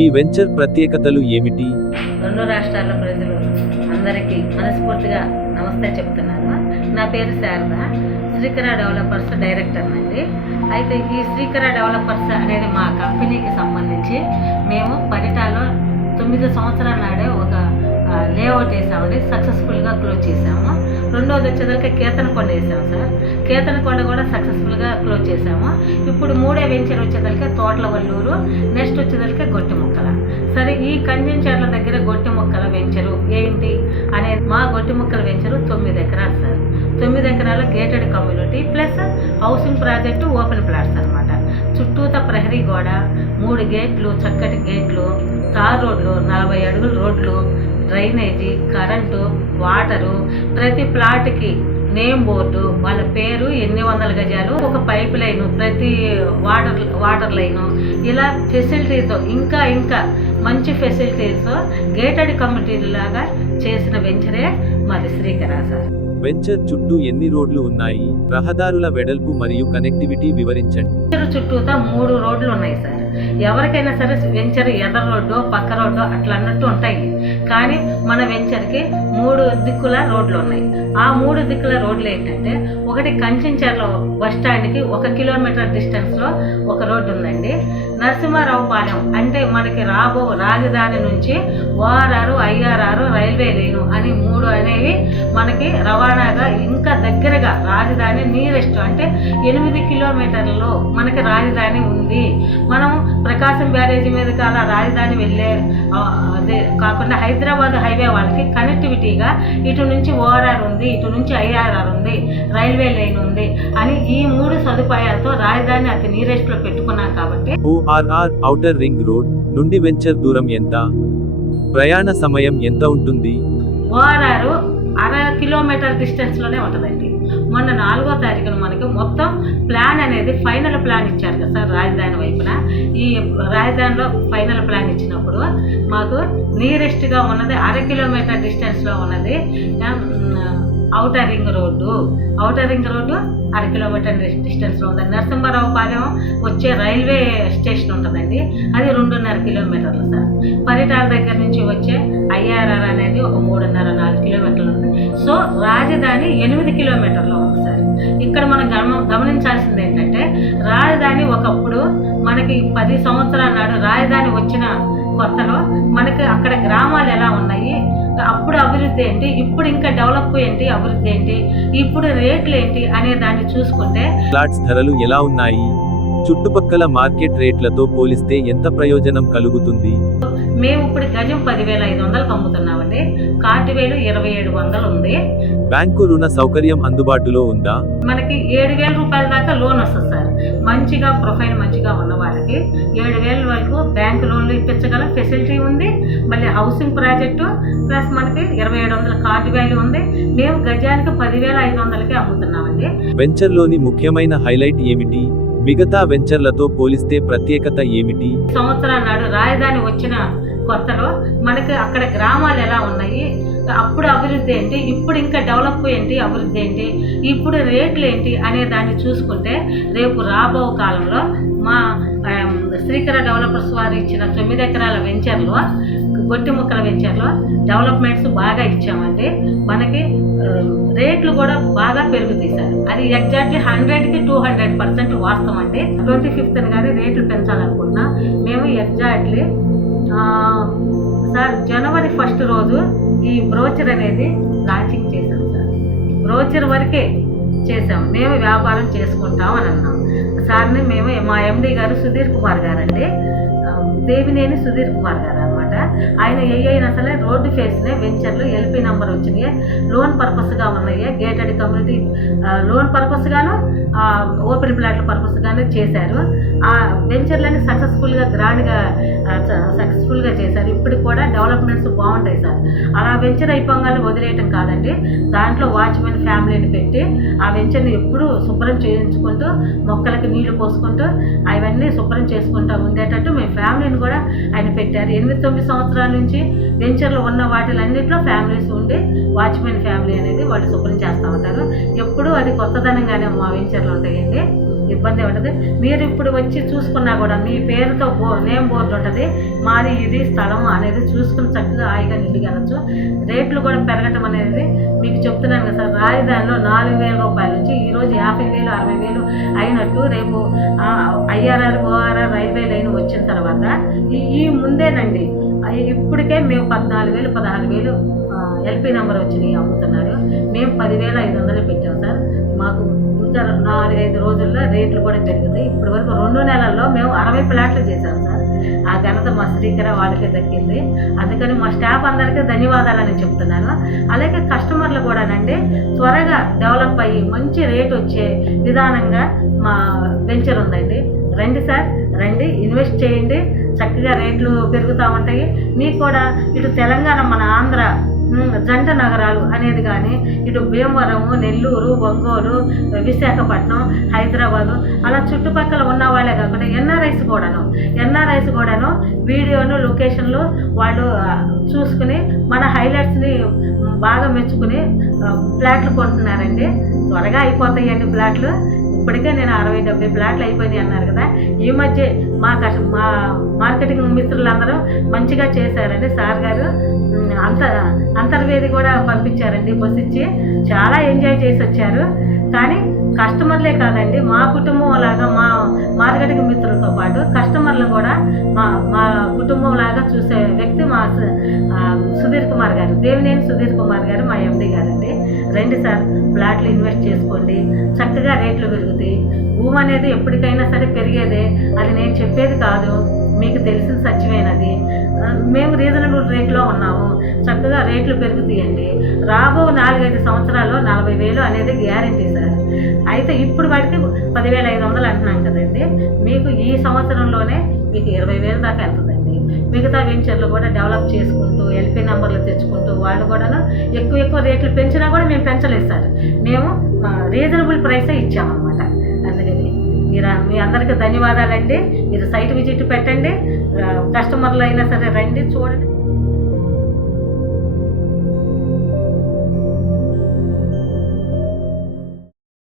మీ venture ప్రత్యేకతలు ఏమిటి? రెండు రాష్ట్రాల ప్రజలు అందరికీ మనస్ఫూర్తిగా నమస్తే చెప్తున్నాను. నా పేరు శారద, శ్రీకర డెవలపర్స్ డైరెక్టర్ అండి. అయితే ఈ శ్రీకర డెవలపర్స్ అనేది మా కంపెనీకి సంబంధించి మేము పరిటాలో 9 సంవత్సరాల నాడే ఒక లేఅవుట్ వేసామండి. సక్సెస్ఫుల్గా క్లోజ్ చేసాము. రెండోది వచ్చేసరికి కేతనకొండ వేసాము సార్. కేతనకొండ కూడా సక్సెస్ఫుల్గా క్లోజ్ చేసాము. ఇప్పుడు మూడే వెంచర్ వచ్చేసరికి తోటలవల్లూరు, నెక్స్ట్ వచ్చేసరికి గొట్టిముక్కల. సరే, ఈ కంచెంచర్ల దగ్గర గొట్టిముక్కల వెంచరు ఏంటి అనేది, మా గొట్టిముక్కల వెంచరు 9 ఎకరాలు సార్. 9 ఎకరాల gated community plus housing project, open plots అనమాట. చుట్టూత ప్రహరీ గోడ, 3 గేట్లు, చక్కటి గేట్లు, తార్ రోడ్లు, 40 అడుగుల రోడ్లు, డ్రైనేజీ, కరెంటు, వాటరు, ప్రతి ప్లాట్కి నేమ్ బోర్డు, వాళ్ళ పేరు, ఎన్ని వందల గజాలు, ఒక పైప్ లైను, ప్రతి వాటర్ లైను, ఇలా ఫెసిలిటీతో ఇంకా మంచి ఫెసిలిటీస్తో గేటెడ్ కమ్యూనిటీ లాగా చేసిన వెంచరే మాది శ్రీకర సార్. వెంచర్ చుట్టూ ఎన్ని రోడ్లు ఉన్నాయి? రహదారుల వెడల్పు మరియు కనెక్టివిటీ వివరించండి. చుట్టూతా 3 రోడ్లు ఉన్నాయి సార్. ఎవరికైనా సరే వెంచర్ ఎదర్ రోడ్డు, పక్క రోడ్డు అట్లా అన్నట్టు ఉంటాయి. కానీ మన వెంచర్కి 3 దిక్కుల రోడ్లు ఉన్నాయి. ఆ 3 దిక్కుల రోడ్లు ఏంటంటే, ఒకటి కంచెంచర్ల బస్ స్టాండ్కి 1 కిలోమీటర్ డిస్టెన్స్లో ఒక రోడ్డు ఉందండి. నరసింహారావుపాలెం అంటే మనకి రాబో రాజధాని నుంచి ఓఆర్ఆర్, ఐఆర్ఆర్, రైల్వే లైను అని 3 అనేవి మనకి రవాణాగా ఇంకా దగ్గరగా రాజధాని నియరెస్ట్ అంటే 8 కిలోమీటర్లలో మనకి రాజధాని ఉంది. మనం ప్రకాశం బ్యారేజీ మీద కాలా రాజధాని వెళ్ళే అదే కాకుండా హైదరాబాద్ హైవే వాళ్ళకి కనెక్టివిటీగా ఇటు నుంచి ఓఆర్ఆర్ ఉంది, ఇటు నుంచి ఐఆర్ఆర్ ఉంది, రైల్వే లైన్ ఉంది అని ఈ 3 సదుపాయాలతో రాజధాని అతి నియరెస్ట్లో పెట్టుకున్నాం. కాబట్టి ఓఆర్ఆర్ ఔటర్ రింగ్ రోడ్ నుండి వెంచర్ దూరం ఎంత? ప్రయాణ సమయం ఎంత ఉంటుంది? ఓఆర్ఆర్ 1/2 కిలోమీటర్ డిస్టెన్స్లోనే ఉంటుందండి. మొన్న 4వ తారీఖున మనకి మొత్తం ప్లాన్ అనేది ఫైనల్ ప్లాన్ ఇచ్చారు కదా సార్ రాజధాని వైపున. ఈ రాజధానిలో ఫైనల్ ప్లాన్ ఇచ్చినప్పుడు మాకు నియరెస్ట్గా ఉన్నది 1/2 కిలోమీటర్ డిస్టెన్స్లో ఉన్నది outer ring road. Outer ring road 1/2 kilometre డిస్టెన్స్లో ఉంటుంది. నరసింహారావుపాలెం వచ్చే రైల్వే స్టేషన్ ఉంటుందండి, అది 2.5 కిలోమీటర్లు సార్. పరిటాల దగ్గర నుంచి వచ్చే ఐఆర్ఆర్ అనేది ఒక 3.5-4 కిలోమీటర్లు ఉంది. సో రాజధాని 8 కిలోమీటర్లో ఉంది సార్. ఇక్కడ మనం గమనించాల్సింది ఏంటంటే, రాజధాని ఒకప్పుడు మనకి 10 సంవత్సరాల నాడు రాజధాని వచ్చిన కొత్తలో మనకి అక్కడ గ్రామాలు ఎలా ఉన్నాయి, అప్పుడు అభివృద్ధి ఏంటి, ఇప్పుడు ఇంకా డెవలప్ ఏంటి, అభివృద్ధి ఏంటి, ఇప్పుడు రేట్లు ఏంటి అనే దాన్ని చూసుకుంటే ఫ్లాట్స్ ధరలు ఎలా ఉన్నాయి? చుట్టుపక్కల మార్కెట్ రేట్లతో పోలిస్తే ఎంత ప్రయోజనం కలుగుతుంది? మేము ఇప్పుడు గజం 10,500కు అమ్ముతున్నామండి. కార్డు వేలు 2,700 ఉంది. బ్యాంకు రుణ సౌకర్యం అందుబాటులో ఉందా? మనకి 7,000 రూపాయల దాకా లోన్ వస్తుంది సార్. మంచిగా ప్రొఫైల్ మంచిగా ఉన్న వాళ్ళకి 7,000 వరకు బ్యాంకు లోన్లు ఇప్పించగల ఫెసిలిటీ ఉంది. మళ్ళీ హౌసింగ్ ప్రాజెక్టు ప్లస్ మనకి 2,700 కార్డు వాల్యూ ఉంది. మేము గజానికి 10,500కే అమ్ముతున్నామండి. వెంచర్లోని ముఖ్యమైన హైలైట్ ఏమిటి? మిగతా వెంచర్లతో పోలిస్తే ప్రత్యేకత ఏమిటి? సంవత్సరాల నాడు రాజధాని వచ్చిన కొత్తలో మనకి అక్కడ గ్రామాలు ఎలా ఉన్నాయి, అప్పుడు అభివృద్ధి ఏంటి, ఇప్పుడు ఇంకా డెవలప్ ఏంటి, అభివృద్ధి ఏంటి, ఇప్పుడు రేట్లు ఏంటి అనే దాన్ని చూసుకుంటే రేపు రాబో కాలంలో మా శ్రీకర డెవలపర్స్ వారు ఇచ్చిన 9 ఎకరాల వెంచర్లో, గొట్టిముక్కల వెంచర్లో డెవలప్మెంట్స్ బాగా ఇచ్చామంటే మనకి రేట్లు కూడా బాగా పెరుగుతాయి సార్. అది ఎగ్జాక్ట్లీ 100కి 200% వాస్తవం అండి. 25th కానీ రేట్లు పెంచాలనుకున్నా మేము ఎగ్జాక్ట్లీ సార్ జనవరి 1 రోజు ఈ బ్రోచర్ అనేది లాంచింగ్ చేశాం సార్. బ్రోచర్ వరకే చేసాం, మేము వ్యాపారం చేసుకుంటాం అని అన్నాం సార్ని. మేము మా ఎండి గారు సుధీర్ కుమార్ గారండి, దేవినేని సుధీర్ కుమార్ గారు అనమాట. ఆయన అయినా సరే రోడ్డు ఫేస్నే వెంచర్లు ఎల్పీ నెంబర్ వచ్చినాయి, లోన్ పర్పస్గా ఉన్నాయి, గేటెడ్ కమ్యూనిటీ లోన్ పర్పస్గాను, ఓపెన్ ప్లాట్ల పర్పస్గాను చేశారు. ఆ వెంచర్లని సక్సెస్ఫుల్గా గ్రాండ్గా సక్సెస్ఫుల్గా చేశారు. ఇప్పుడు కూడా డెవలప్మెంట్స్ బాగుంటాయి సార్. అలా వెంచర్ అయిపోగానే వదిలేయటం కాదండి, దాంట్లో వాచ్మెన్ ఫ్యామిలీని పెట్టి ఆ వెంచర్ని ఎప్పుడూ శుభ్రం చేయించుకుంటూ, మొక్కలకి నీళ్లు పోసుకుంటూ అవన్నీ శుభ్రం చేసుకుంటూ ఉండేటట్టు మేము ఫ్యామిలీని కూడా ఆయన పెట్టారు. 8-9 సంవత్సరాల నుంచి వెంచర్లో ఉన్న వాటిలన్నింటిలో ఫ్యామిలీస్ ఉండి వాచ్మెన్ ఫ్యామిలీ అనేది వాళ్ళు శుభ్రం చేస్తూ ఉంటారు. ఎప్పుడూ అది కొత్తదనంగానే మా వెంచర్లు ఉంటాయండి. ఇబ్బంది ముందే ఉంటుంది. మీరు ఇప్పుడు వచ్చి చూసుకున్నా కూడా మీ పేరుతో నేమ్ బోర్డు ఉంటుంది, మాది ఇది స్థలం అనేది చూసుకుని చక్కగా హాయిగా నిండుకెళ్ళచ్చు. రేట్లు కూడా పెరగటం అనేది మీకు చెప్తున్నాను కదా సార్. రాజధానిలో 4,000 రూపాయల నుంచి ఈరోజు 50,000 60,000 అయినట్టు రేపు IRR ORR రైల్వే లైన్ వచ్చిన తర్వాత ఈ ముందేనండి ఇప్పటికే మేము 14,000 16,000 LP నెంబర్ వచ్చినాయి అమ్ముతున్నారు. మేము 10,500 పెట్టాం సార్. మాకు ఇంకా 4-5 రోజుల్లో రేట్లు కూడా పెరుగుతాయి. ఇప్పటి వరకు 2 నెలల్లో మేము 60 ప్లాట్లు చేశాం సార్. ఆ ఘనత మా శ్రీకర వాళ్ళకే దక్కింది. అందుకని మా స్టాఫ్ అందరికీ ధన్యవాదాలని చెప్తున్నాను. అలాగే కస్టమర్లు కూడానండి త్వరగా డెవలప్ అయ్యి మంచి రేట్ వచ్చే విధానంగా మా వెంచర్ ఉందండి. రండి సార్, రండి, ఇన్వెస్ట్ చేయండి, చక్కగా రేట్లు పెరుగుతూ ఉంటాయి. మీకు కూడా ఇటు తెలంగాణ మన ఆంధ్ర జంట నగరాలు అనేది కానీ ఇటు భీమవరం, నెల్లూరు, ఒంగోలు, విశాఖపట్నం, హైదరాబాదు అలా చుట్టుపక్కల ఉన్న వాళ్ళే కాకుండా ఎన్ఆర్ఐస్ కూడాను వీడియోను లొకేషన్లు వాళ్ళు చూసుకుని మన హైలైట్స్ని బాగా మెచ్చుకుని ఫ్లాట్లు కొంటున్నారండి. త్వరగా అయిపోతాయండి ఫ్లాట్లు. ఇప్పటికే నేను 60-70 ఫ్లాట్లు అయిపోయినాయి అన్నారు కదా. ఈ మధ్య మా మార్కెటింగ్ మిత్రులందరూ మంచిగా చేశారండి. సార్ గారు అంతర్వేది కూడా పంపించారండి, బస్ ఇచ్చి చాలా ఎంజాయ్ చేసి వచ్చారు. కానీ కస్టమర్లే కాదండి, మా కుటుంబం లాగా మా మార్కెటింగ్ మిత్రులతో పాటు కస్టమర్లు కూడా మా కుటుంబం లాగా చూసే వ్యక్తి మా సుధీర్ కుమార్ గారు, దేవినేని సుధీర్ కుమార్ గారు మా MD గారండి. రండి సార్, ఫ్లాట్లు ఇన్వెస్ట్ చేసుకోండి, చక్కగా రేట్లు పెరుగుతాయి. భూమి అనేది ఎప్పటికైనా సరే పెరిగేదే, అది నేను చెప్పేది కాదు, మీకు తెలిసిన సత్యమేనది. మేము రీజనబుల్ రేట్లో ఉన్నాము, చక్కగా రేట్లు పెరుగుతాయండి. రాబో 4-5 సంవత్సరాల్లో 40,000 అనేది గ్యారెంటీ సార్. అయితే ఇప్పుడు వాటికి 10,500 అంటున్నాం కదండి. మీకు ఈ సంవత్సరంలోనే మీకు 20,000 దాకా వెళ్తుందండి. మిగతా వెంచర్లు కూడా డెవలప్ చేసుకుంటూ LP నెంబర్లు తెచ్చుకుంటూ వాళ్ళు కూడా ఎక్కువ రేట్లు పెంచినా కూడా మేము పెంచలేదు సార్. మేము రీజనబుల్ ప్రైసే ఇచ్చామన్నమాట. అందుకని మీ అందరికీ ధన్యవాదాలండి. మీరు సైట్ విజిట్ పెట్టండి, కస్టమర్లు అయినా సరే రండి, చూడండి.